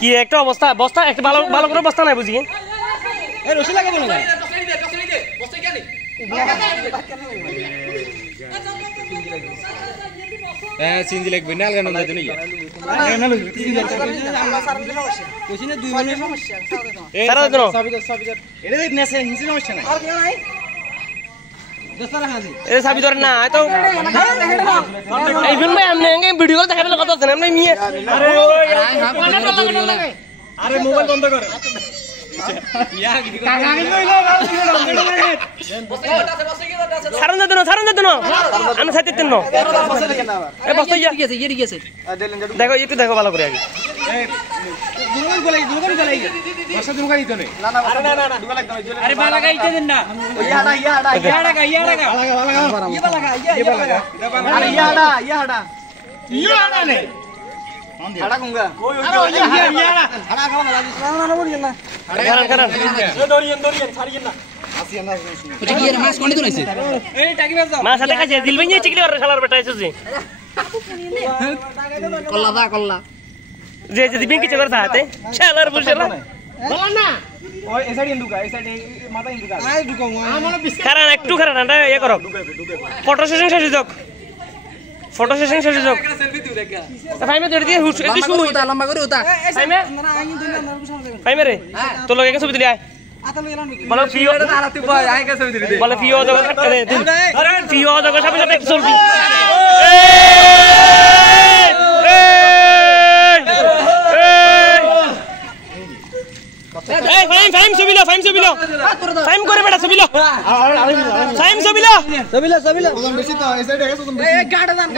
কি একটা অবস্থা বস্তা একটা ভালো ভালো করে বস্তা নাই বুঝি এই রশি লাগাবো না সিনজি লাগবে না লাগানো যায় তো নিয়া না লই আমরা সারা সমস্যা কোচিনে 2 মিনিট সমস্যা সারা দিন সাবি এটা দেখ নেছে হিসি সমস্যা নাই আর কেউ নাই দস্তারা হাজি এ সাবি ধরে না তো এই ফিল্ম ভাই আমনে এঙ্গে ভিডিও কল দেখাবে কথা আছে না নিয়ে আরে মোবাইল বন্ধ কর ইয়া কাকা লইলো সারন দে দিন আমি সাইতে দিন না এ বস্তা ইয়া ঠিক আছে দেখো একটু দেখো ভালো করে আগে দুগান গলাই বর্ষা দুগান দিতে নেই না দুগান লাগবে আরে বালা গাইতে দেন না ইয়া লাগা ইয়া লাগা নে হাড়া কুঙ্গা ওই ইয়া হাড়া খাওয়া না বলিয়েন না কারণ দড়িয়েন ছাড়িয়েন না আসিয়েন না ওটা কি এর মাছ কোনে ধরেছে এই টাকি বেজ দাও মা সাথে কাছে দিল ভাই চিকলি আর শালার বেটা এসেছে কল্লা যে দিবেন কি করে তাতে শালার বুঝলা বল না ওই এই সাইডে ঢুকা এই সাইডে মাথা ঢুকা আই ঢুকাও আমার বিস্কুট কারণ একটু কারণ এটা ইয়ে করো ফটো সেশন শেষ হোক ফটো সেশন শেষ হোক সেলফি দিও দেখা ফাইমে ধরে দিয়ে হুট একটু শুরু লম্বা করে উতা ফাইমে ফাইমে রে তো লগে ছবি দিলি আয় বলে পিও আলাতি ভাই আই কা ছবি দিলি বলে পিও জগৎ রে পিও জগৎ সাথে সাথে একটু ছবি এই ফাইম ছবি লো ফাইম করে বেটা ছবি লো ফাইম ছবি লো ওজন বেশি তো এই সাইডে গেছে ওজন বেশি এই গাড়া দান